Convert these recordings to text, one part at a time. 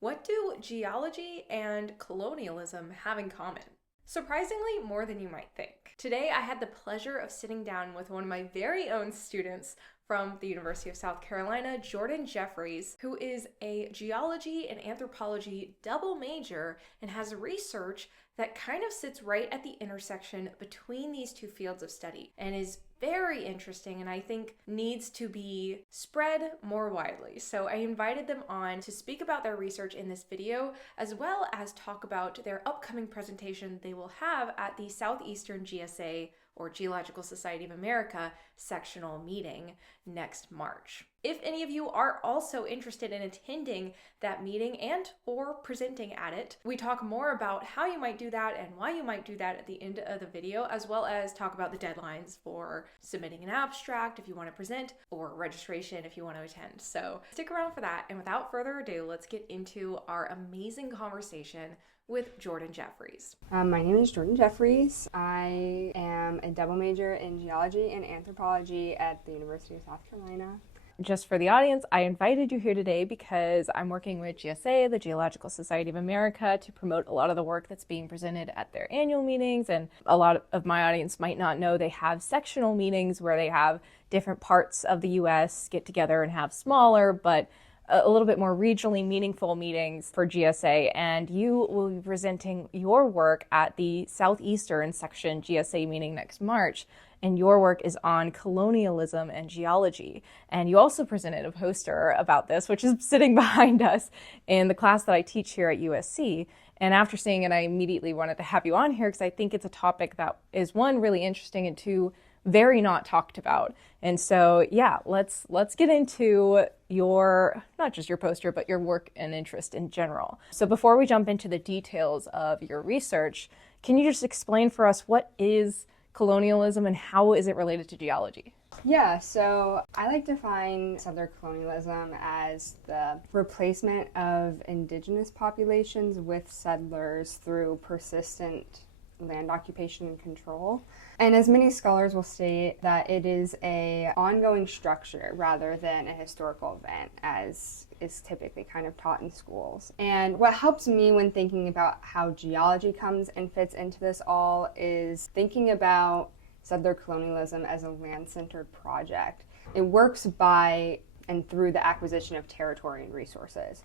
What do geology and colonialism have in common? Surprisingly, more than you might think. Today, I had the pleasure of sitting down with one of my very own students from the University of South Carolina, Jordan Jeffries, who is a geology and anthropology double major and has research that kind of sits right at the intersection between these two fields of study and is very interesting and I think needs to be spread more widely. So I invited them on to speak about their research in this video, as well as talk about their upcoming presentation they will have at the Southeastern GSA or Geological Society of America sectional meeting next March. If any of you are also interested in attending that meeting and or presenting at it, we talk more about how you might do that and why you might do that at the end of the video, as well as talk about the deadlines for submitting an abstract if you want to present or registration if you want to attend. So stick around for that. And without further ado, let's get into our amazing conversation with Jordan Jeffries. My name is Jordan Jeffries. I am a double major in geology and anthropology at the University of South Carolina. Just for the audience, I invited you here today because I'm working with GSA, the Geological Society of America, to promote a lot of the work that's being presented at their annual meetings. And a lot of my audience might not know they have sectional meetings where they have different parts of the U.S. get together and have smaller, but a little bit more regionally meaningful meetings for GSA, and you will be presenting your work at the Southeastern Section GSA meeting next March, and your work is on colonialism and geology. And you also presented a poster about this, which is sitting behind us in the class that I teach here at USC. And after seeing it, I immediately wanted to have you on here because I think it's a topic that is, one, really interesting, and two, very not talked about. And so, yeah, let's get into your, not just your poster, but your work and interest in general. So before we jump into the details of your research, can you just explain for us what is colonialism and how is it related to geology? Yeah, so I like to define settler colonialism as the replacement of indigenous populations with settlers through persistent land occupation and control. And as many scholars will state, that it is an ongoing structure rather than a historical event, as is typically kind of taught in schools. And what helps me when thinking about how geology comes and fits into this all is thinking about settler colonialism as a land-centered project. It works by and through the acquisition of territory and resources.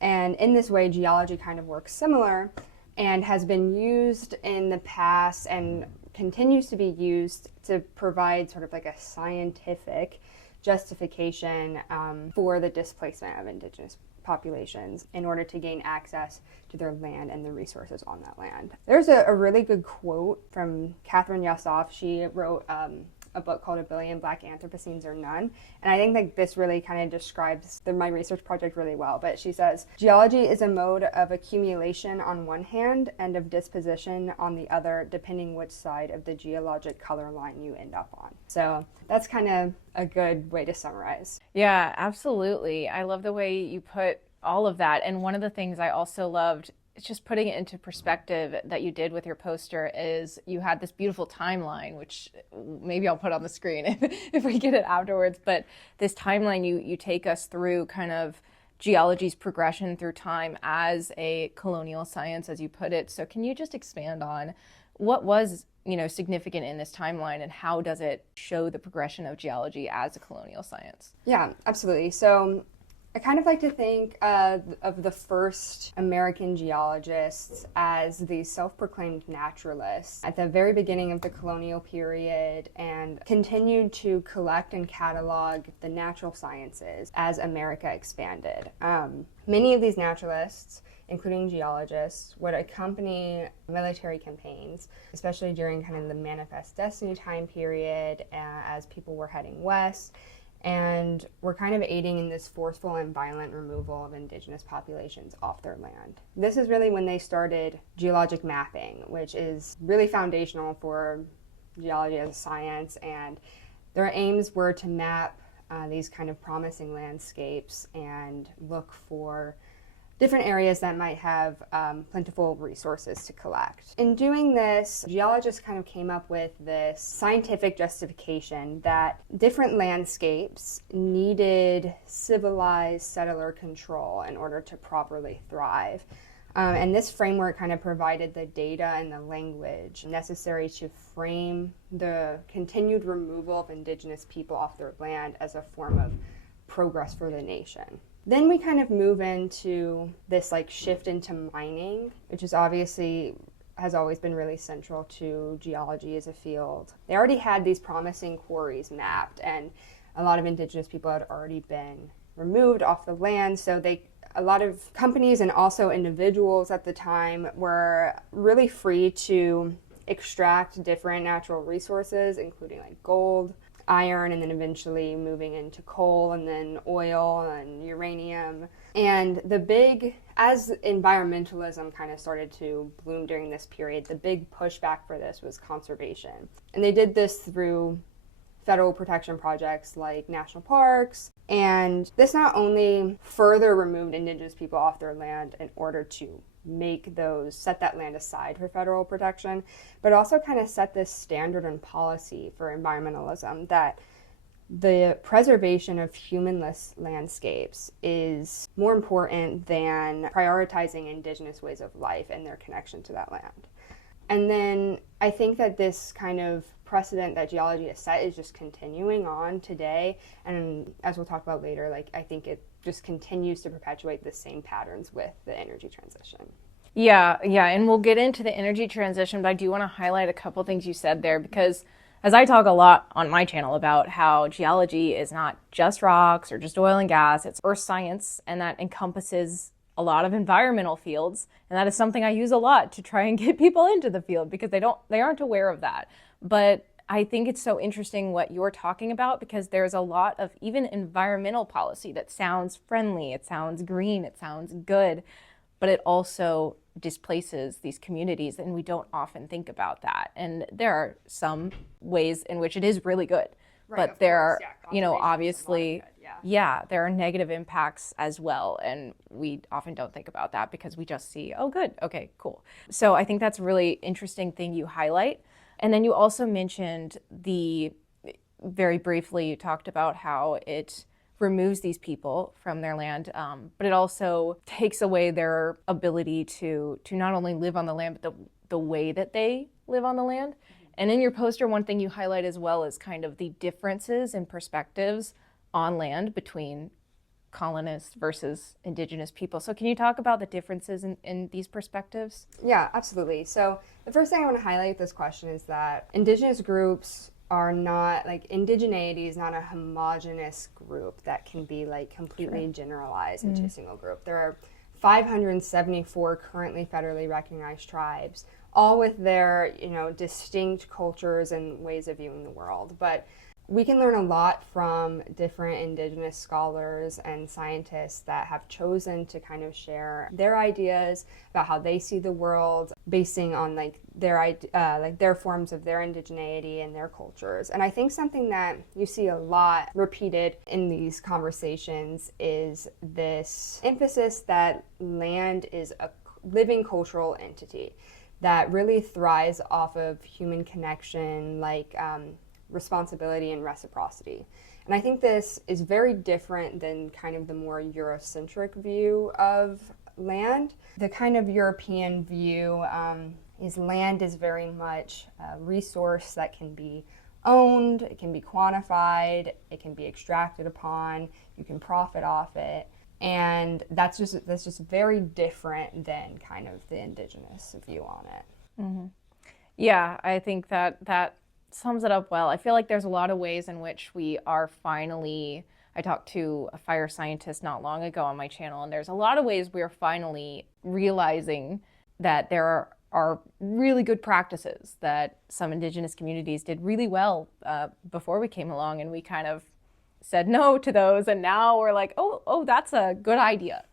And in this way, geology kind of works similar and has been used in the past and continues to be used to provide sort of like a scientific justification for the displacement of indigenous populations in order to gain access to their land and the resources on that land. There's a really good quote from Catherine Yossoff. She wrote a book called A Billion Black Anthropocenes or None. And I think that this really kind of describes my research project really well. But she says, geology is a mode of accumulation on one hand and of disposition on the other, depending which side of the geologic color line you end up on. So that's kind of a good way to summarize. Yeah, absolutely. I love the way you put all of that. And one of the things I also loved, just putting it into perspective, that you did with your poster is you had this beautiful timeline, which maybe I'll put on the screen if we get it afterwards. But this timeline, you take us through kind of geology's progression through time as a colonial science, as you put it. So can you just expand on what was significant in this timeline and how does it show the progression of geology as a colonial science? Yeah, absolutely. So I kind of like to think of the first American geologists as these self-proclaimed naturalists at the very beginning of the colonial period, and continued to collect and catalog the natural sciences as America expanded. Many of these naturalists, including geologists, would accompany military campaigns, especially during kind of the Manifest Destiny time period as people were heading west, and were kind of aiding in this forceful and violent removal of indigenous populations off their land. This is really when they started geologic mapping, which is really foundational for geology as a science, and their aims were to map these kind of promising landscapes and look for different areas that might have plentiful resources to collect. In doing this, geologists kind of came up with this scientific justification that different landscapes needed civilized settler control in order to properly thrive. And this framework kind of provided the data and the language necessary to frame the continued removal of indigenous people off their land as a form of progress for the nation. Then we kind of move into this like shift into mining, which is obviously has always been really central to geology as a field. They already had these promising quarries mapped, and a lot of indigenous people had already been removed off the land, so a lot of companies and also individuals at the time were really free to extract different natural resources, including like gold, iron, and then eventually moving into coal and then oil and uranium. And as environmentalism kind of started to bloom during this period, the big pushback for this was conservation. And they did this through federal protection projects like national parks. And this not only further removed indigenous people off their land in order to set that land aside for federal protection, but also kind of set this standard and policy for environmentalism that the preservation of humanless landscapes is more important than prioritizing indigenous ways of life and their connection to that land. And then I think that this kind of precedent that geology has set is just continuing on today. And as we'll talk about later, I think it just continues to perpetuate the same patterns with the energy transition. Yeah, and we'll get into the energy transition, but I do want to highlight a couple things you said there, because as I talk a lot on my channel about how geology is not just rocks or just oil and gas, it's earth science, and that encompasses a lot of environmental fields, and that is something I use a lot to try and get people into the field because they aren't aware of that. But I think it's so interesting what you're talking about, because there's a lot of even environmental policy that sounds friendly, it sounds green, it sounds good, but it also displaces these communities, and we don't often think about that. And there are some ways in which it is really good, right, but there are, obviously, there are negative impacts as well, and we often don't think about that because we just see, oh, good, okay, cool. So I think that's a really interesting thing you highlight. And then you also mentioned very briefly, you talked about how it removes these people from their land, but it also takes away their ability to not only live on the land, but the way that they live on the land. Mm-hmm. And in your poster, one thing you highlight as well is kind of the differences in perspectives on land between colonists versus indigenous people. So can you talk about the differences in these perspectives? Yeah, absolutely. So the first thing I want to highlight with this question is that indigenous groups are not, indigeneity is not a homogenous group that can be completely generalized into a single group. There are 574 currently federally recognized tribes, all with their, distinct cultures and ways of viewing the world. But we can learn a lot from different indigenous scholars and scientists that have chosen to kind of share their ideas about how they see the world, basing on their forms of their indigeneity and their cultures. And I think something that you see a lot repeated in these conversations is this emphasis that land is a living cultural entity that really thrives off of human connection, responsibility and reciprocity. And I think this is very different than kind of the more Eurocentric view of land. The kind of European view is land is very much a resource that can be owned, it can be quantified, it can be extracted upon, you can profit off it. And that's just very different than kind of the indigenous view on it. Mm-hmm. Yeah, I think that sums it up well. I feel like there's a lot of ways in which we are finally, I talked to a fire scientist not long ago on my channel, and there's a lot of ways we are finally realizing that there are really good practices that some indigenous communities did really well before we came along, and we kind of said no to those, and now we're like, oh, that's a good idea.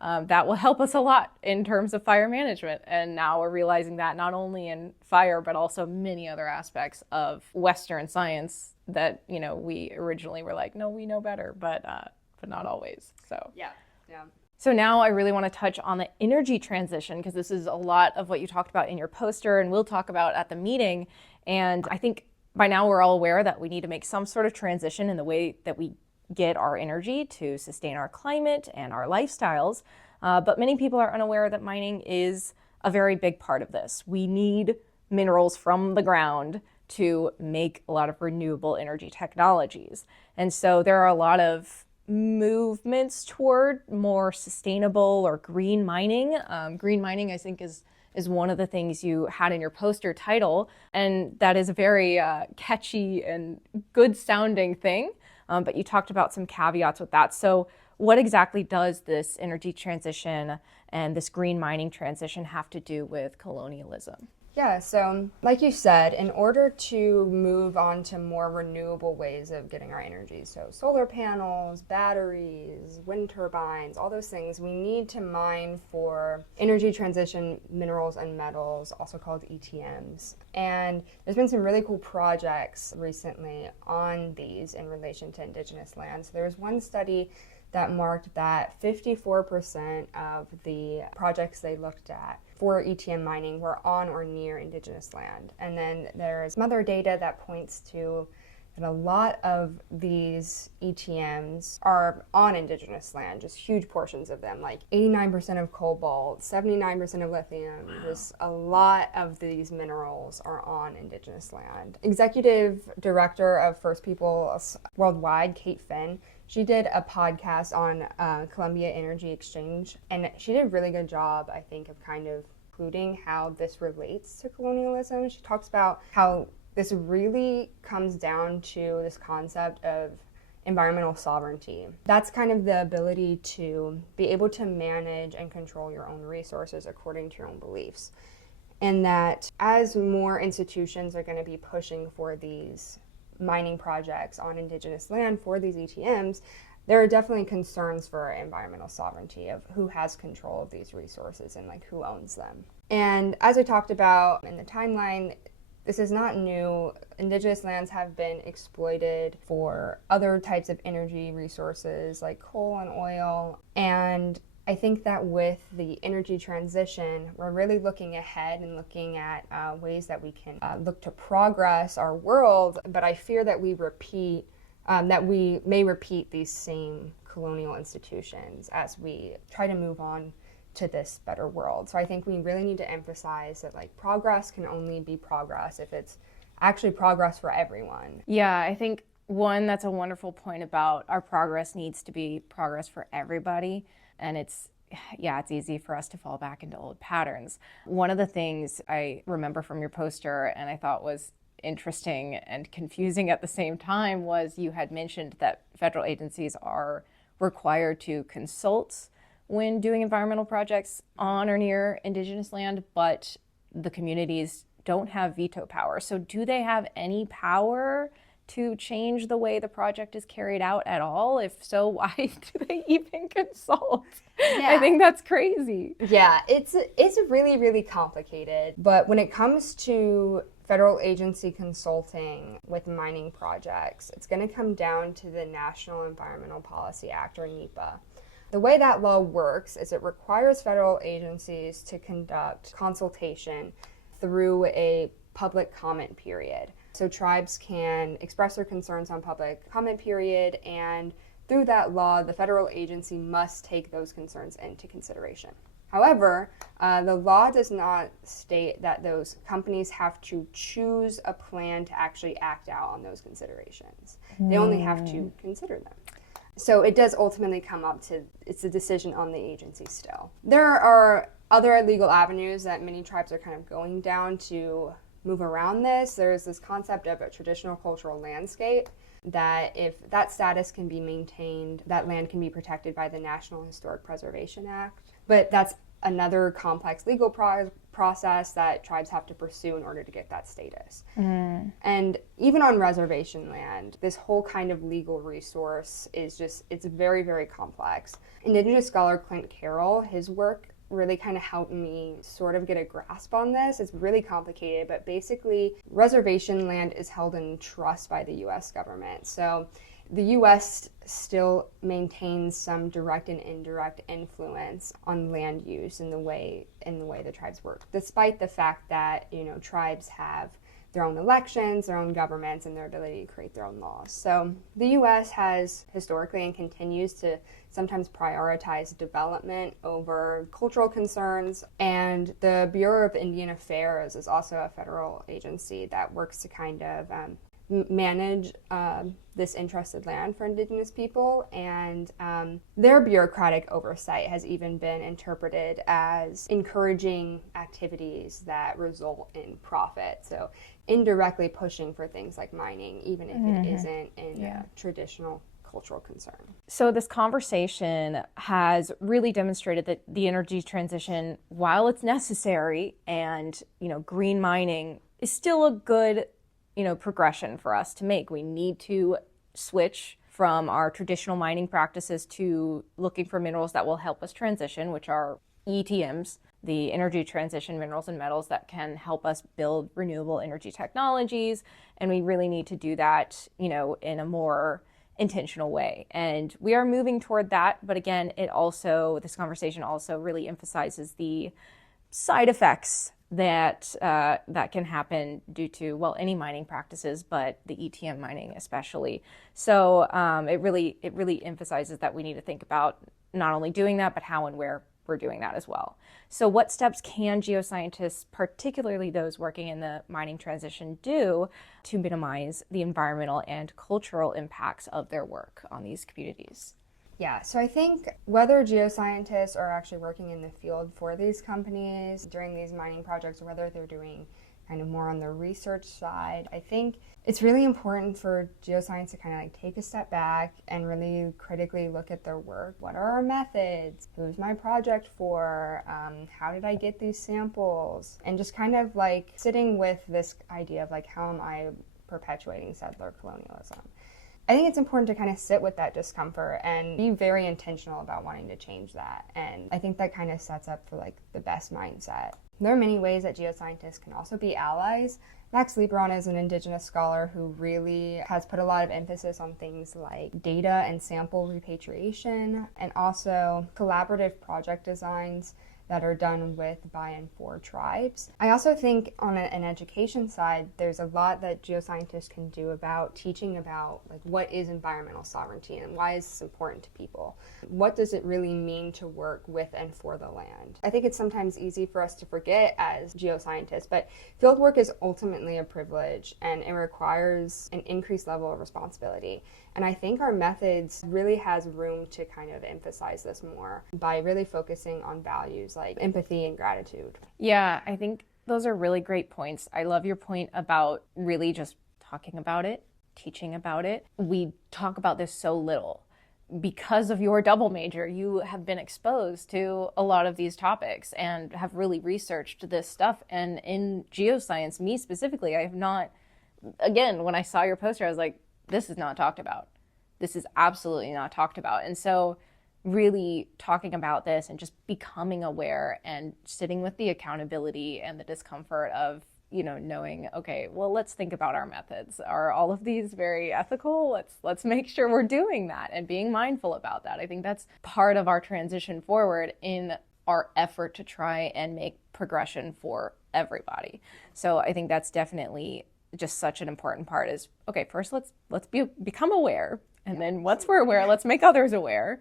That will help us a lot in terms of fire management. And now we're realizing that not only in fire, but also many other aspects of Western science that, we originally were like, no, we know better, but not always. So yeah. So now I really want to touch on the energy transition, because this is a lot of what you talked about in your poster and we'll talk about at the meeting. And I think by now we're all aware that we need to make some sort of transition in the way that we get our energy to sustain our climate and our lifestyles. But many people are unaware that mining is a very big part of this. We need minerals from the ground to make a lot of renewable energy technologies. And so there are a lot of movements toward more sustainable or green mining. Green mining, I think, is one of the things you had in your poster title, and that is a very catchy and good sounding thing, but you talked about some caveats with that. So what exactly does this energy transition and this green mining transition have to do with colonialism? Yeah, so like you said, in order to move on to more renewable ways of getting our energy, so solar panels, batteries, wind turbines, all those things, we need to mine for energy transition minerals and metals, also called ETMs. And there's been some really cool projects recently on these in relation to Indigenous lands. There was one study that marked that 54% of the projects they looked at for ETM mining were on or near Indigenous land. And then there's some other data that points to that a lot of these ETMs are on Indigenous land, just huge portions of them, like 89% of cobalt, 79% of lithium, just a lot of these minerals are on Indigenous land. Executive Director of First Peoples Worldwide, Kate Finn, she did a podcast on Columbia Energy Exchange, and she did a really good job, I think, of kind of including how this relates to colonialism. She talks about how this really comes down to this concept of environmental sovereignty. That's kind of the ability to be able to manage and control your own resources according to your own beliefs. And that as more institutions are going to be pushing for these mining projects on Indigenous land for these ETMs, there are definitely concerns for environmental sovereignty of who has control of these resources and like who owns them. And as I talked about in the timeline, this is not new. Indigenous lands have been exploited for other types of energy resources like coal and oil. And I think that with the energy transition, we're really looking ahead and looking at ways that we can look to progress our world. But I fear that we may repeat these same colonial institutions as we try to move on to this better world. So I think we really need to emphasize that like progress can only be progress if it's actually progress for everyone. Yeah, I think that's a wonderful point about our progress needs to be progress for everybody. And it's easy for us to fall back into old patterns. One of the things I remember from your poster and I thought was interesting and confusing at the same time was you had mentioned that federal agencies are required to consult when doing environmental projects on or near Indigenous land, but the communities don't have veto power. So do they have any power to change the way the project is carried out at all? If so, why do they even consult? Yeah. I think that's crazy. Yeah, it's really, really complicated. But when it comes to federal agency consulting with mining projects, it's going to come down to the National Environmental Policy Act, or NEPA. The way that law works is it requires federal agencies to conduct consultation through a public comment period. So tribes can express their concerns on public comment period, and through that law, the federal agency must take those concerns into consideration. However, the law does not state that those companies have to choose a plan to actually act out on those considerations. They only have to consider them. So it does ultimately come up to, it's a decision on the agency still. There are other legal avenues that many tribes are kind of going down to move around this. There's this concept of a traditional cultural landscape, that if that status can be maintained, that land can be protected by the National Historic Preservation Act. But that's another complex legal process that tribes have to pursue in order to get that status. And even on reservation land, this whole kind of legal resource is it's very, very complex. Indigenous scholar Clint Carroll, his work really kind of helped me sort of get a grasp on this. It's really complicated, but basically reservation land is held in trust by the U.S. government. So the U.S. still maintains some direct and indirect influence on land use in the way the tribes work, despite the fact that, tribes have their own elections, their own governments, and their ability to create their own laws. So the U.S. has historically and continues to sometimes prioritize development over cultural concerns. And the Bureau of Indian Affairs is also a federal agency that works to kind of manage this interested land for Indigenous people, and their bureaucratic oversight has even been interpreted as encouraging activities that result in profit. So indirectly pushing for things like mining, even if it isn't in a traditional cultural concern. So this conversation has really demonstrated that the energy transition, while it's necessary and, green mining is still a good progression for us to make. We need to switch from our traditional mining practices to looking for minerals that will help us transition, which are ETMs, the energy transition minerals and metals that can help us build renewable energy technologies. And we really need to do that, in a more intentional way. And we are moving toward that. But again, this conversation also really emphasizes the side effects that can happen due to, any mining practices, but the ETM mining especially. So it really emphasizes that we need to think about not only doing that, but how and where we're doing that as well. So what steps can geoscientists, particularly those working in the mining transition, do to minimize the environmental and cultural impacts of their work on these communities? Yeah, so I think whether geoscientists are actually working in the field for these companies during these mining projects, or whether they're doing kind of more on the research side, I think it's really important for geoscience to kind of take a step back and really critically look at their work. What are our methods? Who's my project for? How did I get these samples? And just kind of sitting with this idea of how am I perpetuating settler colonialism? I think it's important to kind of sit with that discomfort and be very intentional about wanting to change that. And I think that kind of sets up for the best mindset. There are many ways that geoscientists can also be allies. Max Libron is an Indigenous scholar who really has put a lot of emphasis on things like data and sample repatriation, and also collaborative project designs that are done with, by, and for tribes. I also think on an education side, there's a lot that geoscientists can do about teaching about what is environmental sovereignty and why is this important to people? What does it really mean to work with and for the land? I think it's sometimes easy for us to forget as geoscientists, but fieldwork is ultimately a privilege and it requires an increased level of responsibility. And I think our methods really has room to kind of emphasize this more by really focusing on values like empathy and gratitude. Yeah, I think those are really great points. I love your point about really just talking about it, teaching about it. We talk about this so little. Because of your double major, you have been exposed to a lot of these topics and have really researched this stuff. And in geoscience, me specifically, I have not, again, when I saw your poster, I was like, this is not talked about. This is absolutely not talked about. And so really talking about this and just becoming aware and sitting with the accountability and the discomfort of, knowing, okay, well, let's think about our methods. Are all of these very ethical? Let's make sure we're doing that and being mindful about that. I think that's part of our transition forward in our effort to try and make progression for everybody. So I think that's definitely just such an important part is, okay, first let's become aware, and then once we're aware, let's make others aware,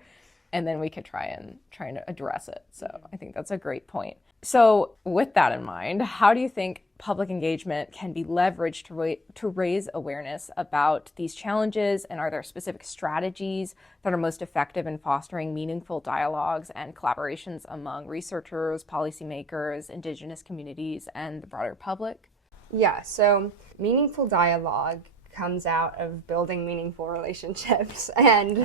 and then we can try and address it. So I think that's a great point. So with that in mind, how do you think public engagement can be leveraged to raise awareness about these challenges, and are there specific strategies that are most effective in fostering meaningful dialogues and collaborations among researchers, policymakers, Indigenous communities, and the broader public? Yeah, so meaningful dialogue comes out of building meaningful relationships. And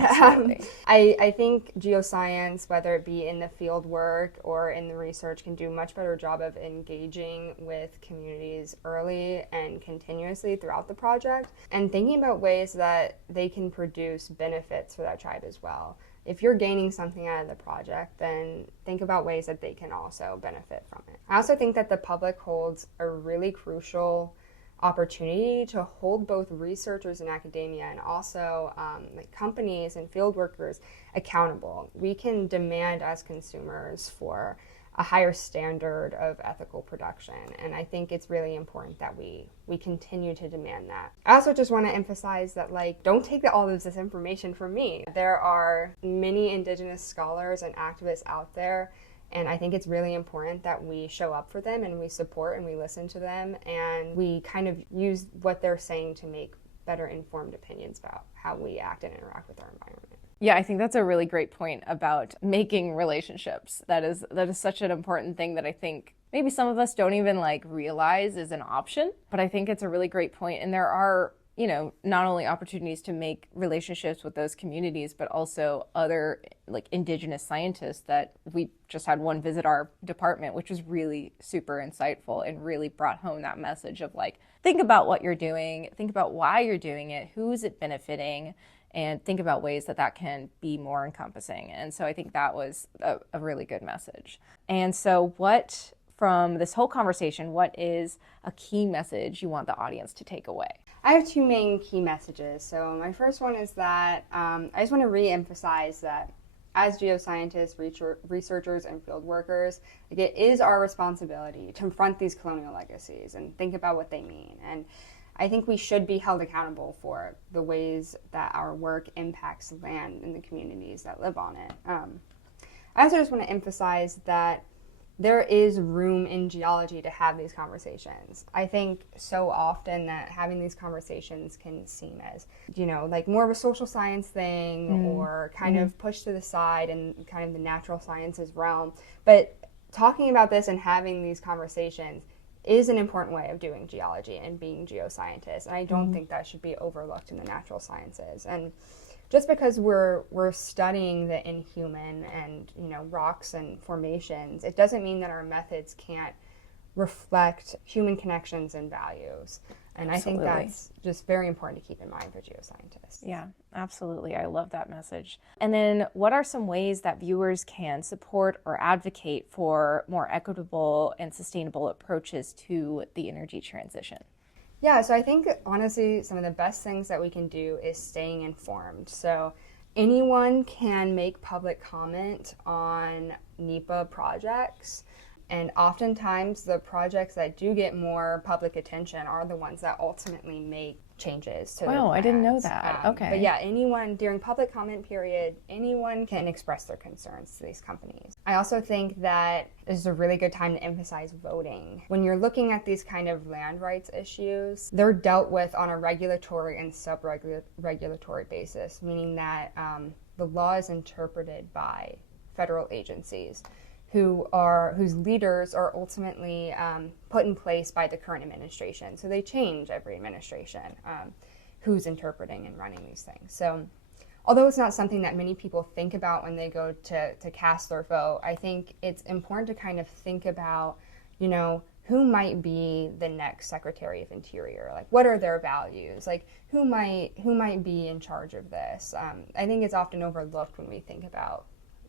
I think geoscience, whether it be in the field work or in the research, can do a much better job of engaging with communities early and continuously throughout the project, and thinking about ways that they can produce benefits for that tribe as well. If you're gaining something out of the project, then think about ways that they can also benefit from it. I also think that the public holds a really crucial opportunity to hold both researchers in academia and also like companies and field workers accountable. We can demand as consumers for a higher standard of ethical production, and I think it's really important that we continue to demand that. I also just want to emphasize that, like, don't take all of this information from me. There are many Indigenous scholars and activists out there, and I think it's really important that we show up for them and we support and we listen to them and we kind of use what they're saying to make better informed opinions about how we act and interact with our environment. Yeah, I think that's a really great point about making relationships. That is such an important thing that I think maybe some of us don't even like realize is an option, but I think it's a really great point. And there are, you know, not only opportunities to make relationships with those communities, but also other like Indigenous scientists that we just had one visit our department, which was really super insightful and really brought home that message of like, think about what you're doing, think about why you're doing it, who is it benefiting, and think about ways that that can be more encompassing. And so I think that was a really good message. And so what, from this whole conversation, what is a key message you want the audience to take away? I have two main key messages. So my first one is that I just want to re-emphasize that as geoscientists, researchers, and field workers, like, it is our responsibility to confront these colonial legacies and think about what they mean. And I think we should be held accountable for the ways that our work impacts land and the communities that live on it. I also just want to emphasize that there is room in geology to have these conversations. I think so often that having these conversations can seem as, you know, like more of a social science thing or kind of pushed to the side in kind of the natural sciences realm. But talking about this and having these conversations is an important way of doing geology and being geoscientists. And I don't think that should be overlooked in the natural sciences. And just because we're studying the inhuman and, you know, rocks and formations, it doesn't mean that our methods can't reflect human connections and values. And Absolutely. I think that's just very important to keep in mind for geoscientists. Yeah, absolutely. I love that message. And then what are some ways that viewers can support or advocate for more equitable and sustainable approaches to the energy transition? Yeah, so I think, honestly, some of the best things that we can do is staying informed. So anyone can make public comment on NEPA projects. And oftentimes, the projects that do get more public attention are the ones that ultimately make changes to the plans. I didn't know that. Okay. But yeah, anyone, during public comment period, anyone can express their concerns to these companies. I also think that this is a really good time to emphasize voting. When you're looking at these kind of land rights issues, they're dealt with on a regulatory and sub-regulatory basis, meaning that the law is interpreted by federal agencies whose leaders are ultimately put in place by the current administration. So they change every administration, who's interpreting and running these things. So although it's not something that many people think about when they go to cast their vote, I think it's important to kind of think about, you know, who might be the next Secretary of Interior? Like, what are their values? Like, who might be in charge of this? I think it's often overlooked when we think about,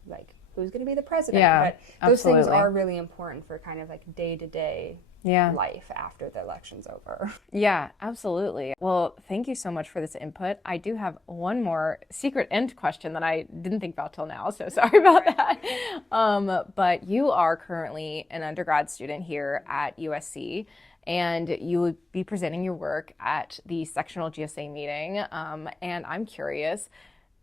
like, who's going to be the president. Yeah, but those absolutely. things are really important for kind of like day-to-day life after the election's over. Yeah, absolutely. Well, thank you so much for this input. I do have one more secret end question that I didn't think about till now, so sorry about that. But you are currently an undergrad student here at USC, and you will be presenting your work at the sectional GSA meeting. And I'm curious,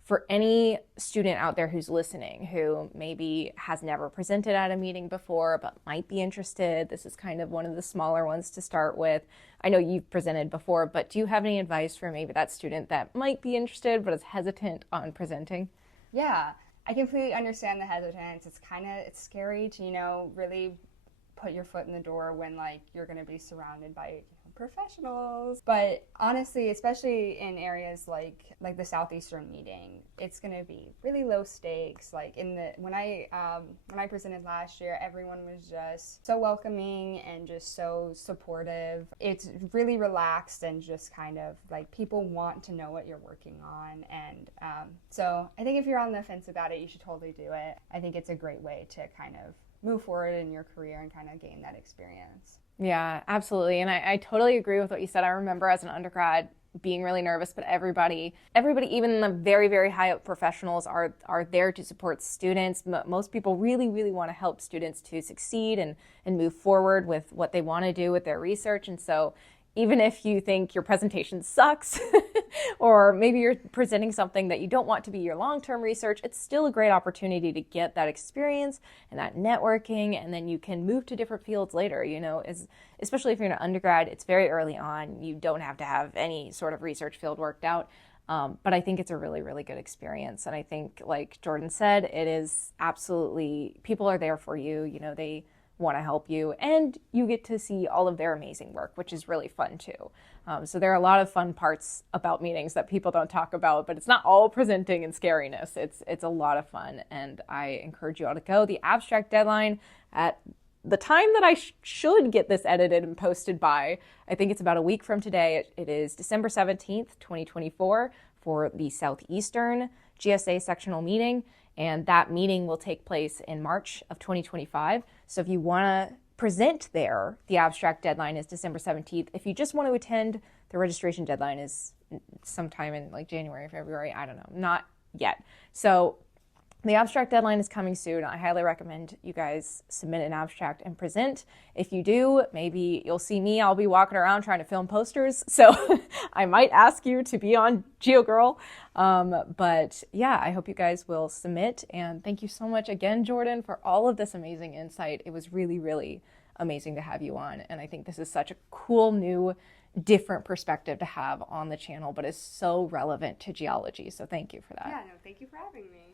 for any student out there who's listening who maybe has never presented at a meeting before but might be interested, this is kind of one of the smaller ones to start with. I know you've presented before, but do you have any advice for maybe that student that might be interested but is hesitant on presenting? Yeah, I completely understand the hesitance. It's scary to, you know, really put your foot in the door when, like, you're going to be surrounded by professionals. But honestly, especially in areas like the Southeastern meeting, it's going to be really low stakes. Like when I presented last year, everyone was just so welcoming and just so supportive. It's really relaxed and just kind of like people want to know what you're working on. And so I think if you're on the fence about it, you should totally do it. I think it's a great way to kind of move forward in your career and kind of gain that experience. Yeah, absolutely. And I totally agree with what you said. I remember as an undergrad being really nervous, but everybody, even the very, very high up professionals are there to support students. Most people really, really want to help students to succeed and move forward with what they want to do with their research. And so even if you think your presentation sucks, or maybe you're presenting something that you don't want to be your long-term research, it's still a great opportunity to get that experience and that networking, and then you can move to different fields later. Especially if you're an undergrad, it's very early on. You don't have to have any sort of research field worked out. But I think it's a really, really good experience. And I think, like Jordan said, it is absolutely, people are there for you. They want to help you, and you get to see all of their amazing work, which is really fun too. So there are a lot of fun parts about meetings that people don't talk about, but it's not all presenting and scariness. It's a lot of fun, and I encourage you all to go. The abstract deadline at the time that I should get this edited and posted by, I think it's about a week from today. It is December 17th, 2024 for the Southeastern GSA sectional meeting. And that meeting will take place in March of 2025. So if you want to present there, the abstract deadline is December 17th. If you just want to attend, the registration deadline is sometime in like January or February. I don't know, not yet. So the abstract deadline is coming soon. I highly recommend you guys submit an abstract and present. If you do, maybe you'll see me. I'll be walking around trying to film posters. So I might ask you to be on GeoGirl. But yeah, I hope you guys will submit. And thank you so much again, Jordan, for all of this amazing insight. It was really, really amazing to have you on. And I think this is such a cool, new, different perspective to have on the channel, but is so relevant to geology. So thank you for that. Yeah, no, thank you for having me.